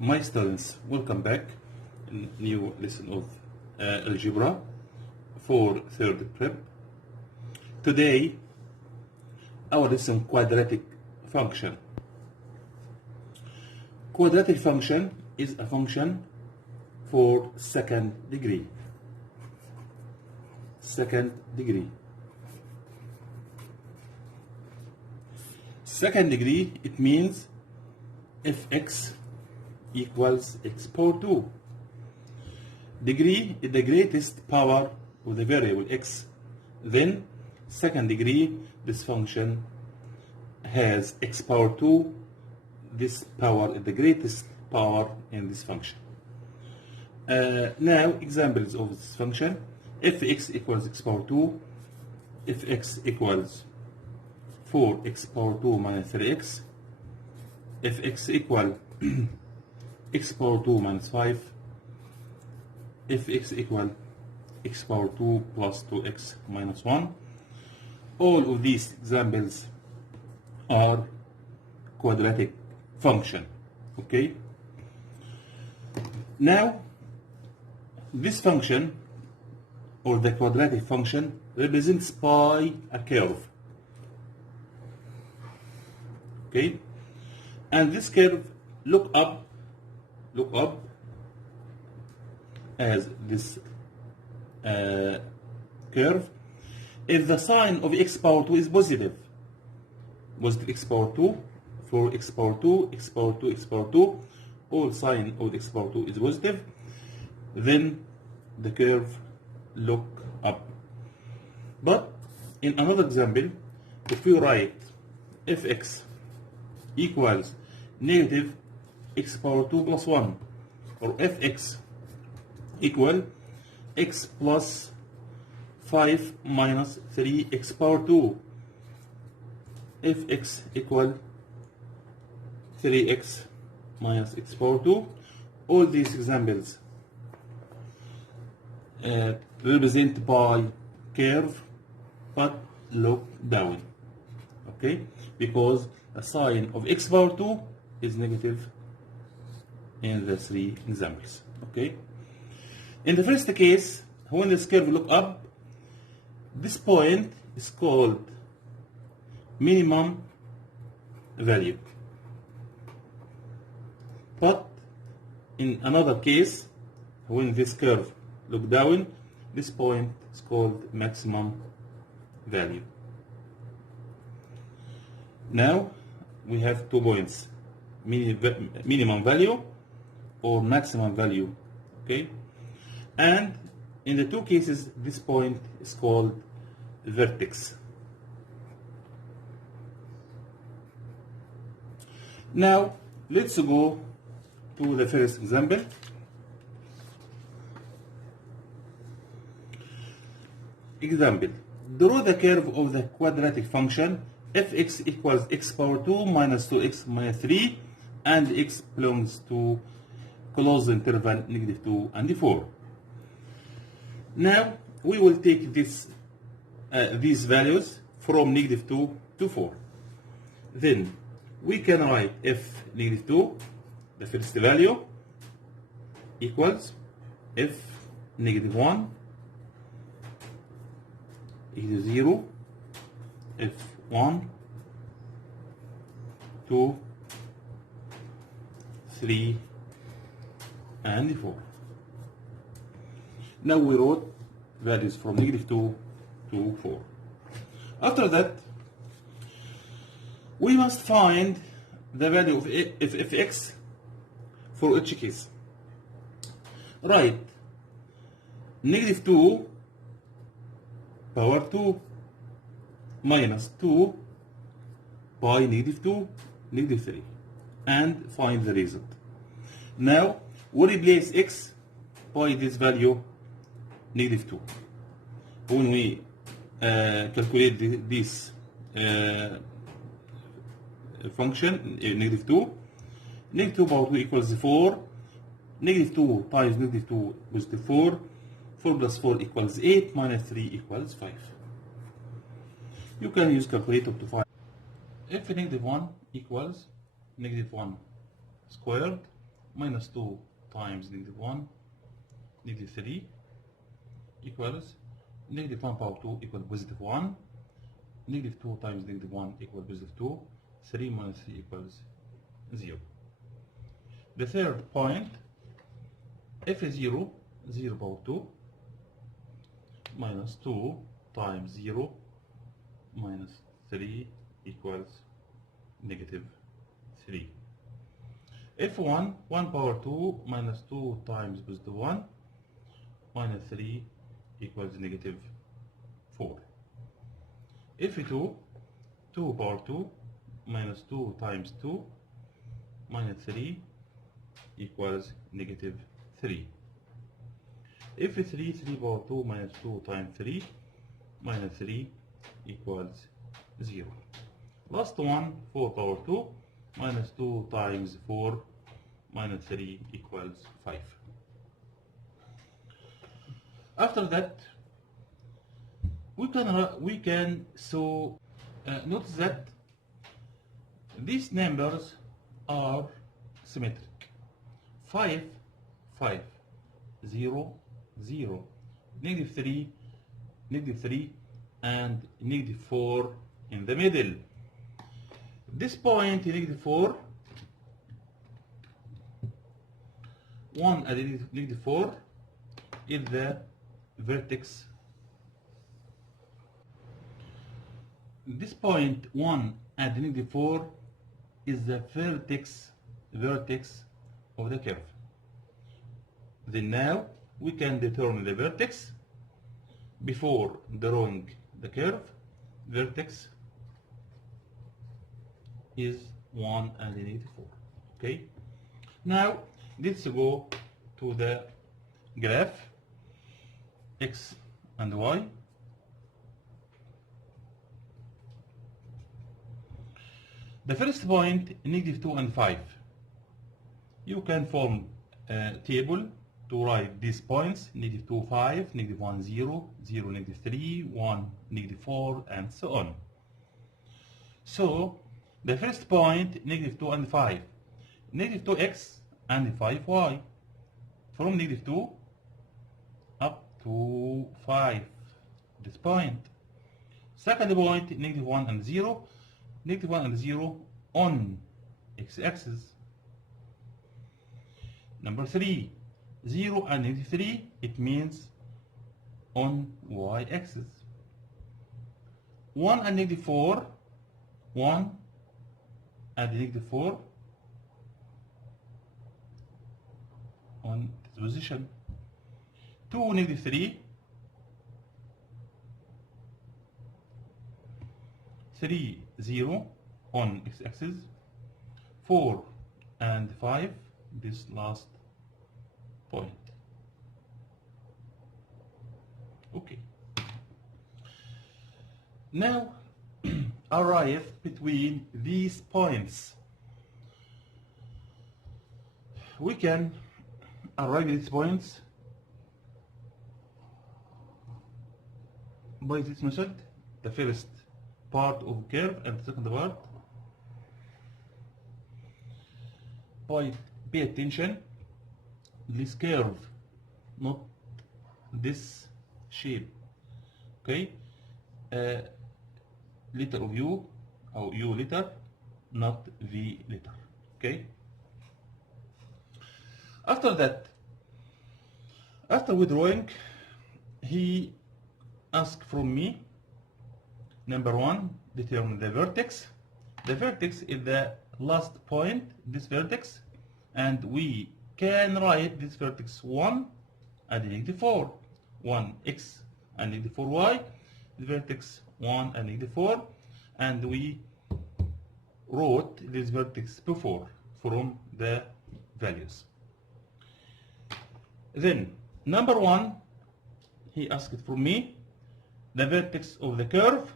My students, welcome back in new lesson of algebra for third prep. Today, our lesson quadratic function. Quadratic function is a function for second degree. Second degree. Second degree, it means if x equals x power 2. Degree is the greatest power of the variable x. Then, second degree, this function has x power 2. This power is the greatest power in this function. Now, examples of this function. If x equals x power 2, if x equals 4x power 2 minus 3x, if x equal x power 2 minus 5, if x equal x power 2 plus 2x minus 1. All of these examples are quadratic function. Okay? Now, this function or the quadratic function represents by a curve. Okay? And this curve look up as this curve if the sign of x power 2 is positive x power 2, for x power 2, x power 2, x power 2, all sign of x power 2 is positive, then the curve look up. But in another example, if we write if x equals negative x power 2 plus 1, or if x equal x plus 5 minus 3 x power 2, if x equal 3x minus x power 2, all these examples represented by curve but look down. Okay, because the sign of x power 2 is negative in the three examples. Okay, in the first case, when this curve look up, this point is called minimum value. But in another case, when this curve look down, this point is called maximum value. Now we have 2 points, minimum value or maximum value. Okay, and in the 2 cases, this point is called vertex. Now let's go to the first example. Example: draw the curve of the quadratic function if x equals x power 2 minus 2x minus 3 and x belongs to closed interval negative 2 and 4. Now we will take these values from negative 2 to 4. Then we can write f negative 2, the first value, equals f negative 1 equals 0, f 1, 2, 3, and 4. Now we wrote values from negative 2 to 4. After that, we must find the value of f(x) for each case. Write negative 2 power 2 minus 2 by negative 2, negative 3, and find the result. Now we replace x by this value negative 2. When we calculate this function, negative 2, negative 2 power 2 equals 4, negative 2 times negative 2 equals 4, 4 plus 4 equals 8, minus 3 equals 5. You can use calculator to find. If negative 1 equals negative 1 squared minus 2 times negative 1, negative 3 equals negative 1 power 2 equals positive 1, negative 2 times negative 1 equals positive 2, 3 minus 3 equals 0. The third point, f is 0, 0 power 2 minus 2 times 0 minus 3 equals negative 3. F1, 1 power 2 minus 2 times positive 1 minus 3 equals negative 4. F2, 2 power 2 minus 2 times 2 minus 3 equals negative 3. F3, 3 power 2 minus 2 times 3 minus 3 equals 0. Last one, 4 power 2 minus 2 times 4 minus 3 equals 5. After that, we can notice that these numbers are symmetric. 5, 5, 0, 0, negative 3, negative 3, and negative 4 in the middle. This point, negative 4, 1 and negative 4 is the vertex. This point 1 and negative 4 is the vertex of the curve. Then now we can determine the vertex before drawing the curve. Vertex is 1 and negative 4. Okay. Now let's go to the graph x and y. The first point, negative 2 and 5. You can form a table to write these points: negative 2, 5, negative 1, 0, 0, negative 3, 1, negative 4, and so on. So the first point, negative 2 and 5. Negative 2x and 5y. From negative 2 up to 5. This point. Second point, negative 1 and 0. Negative 1 and 0 on x-axis. Number 3, 0 and negative 3, it means on y-axis. 1 and negative 4, 1 and negative 4 on this position. 2, negative 3, 3, 0 on x-axis, 4 and 5, this last point. Okay. Now arrive between these points. We can arrive at these points by this method. The first part of curve and the second part. Pay attention, this curve, not this shape. Okay, letter of U or U letter, not V letter. Okay. After that, after withdrawing, he asked from me, number 1, determine the vertex. The vertex is the last point, this vertex, and we can write this vertex 1 and negative 4. 1x and negative 4y, the vertex 1 and negative 4, and we wrote this vertex before from the values. Then, number 1, he asked from me the vertex of the curve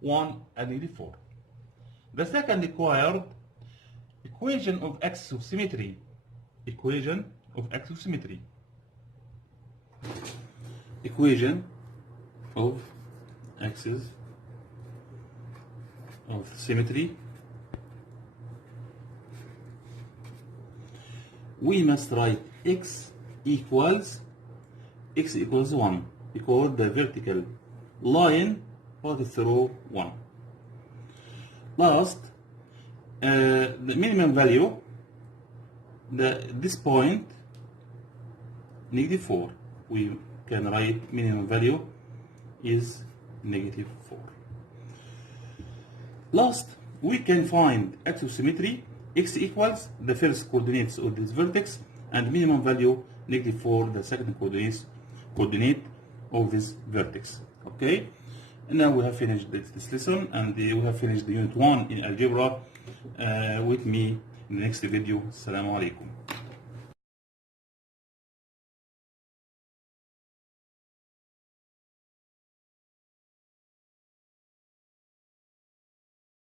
1 and negative 4. The second required equation of axis of symmetry. Equation of axis of symmetry. Equation of axis of symmetry. we must write x equals 1 because the vertical line passes through 1. Last, the minimum value, this point -4. We can write minimum value is -4. Last, we can find axisymmetry. X equals the first coordinates of this vertex and minimum value -4 the second coordinate of this vertex. Okay, and now we have finished this lesson, and we have finished the unit 1 in algebra. With me in the next video. Assalamu alaikum.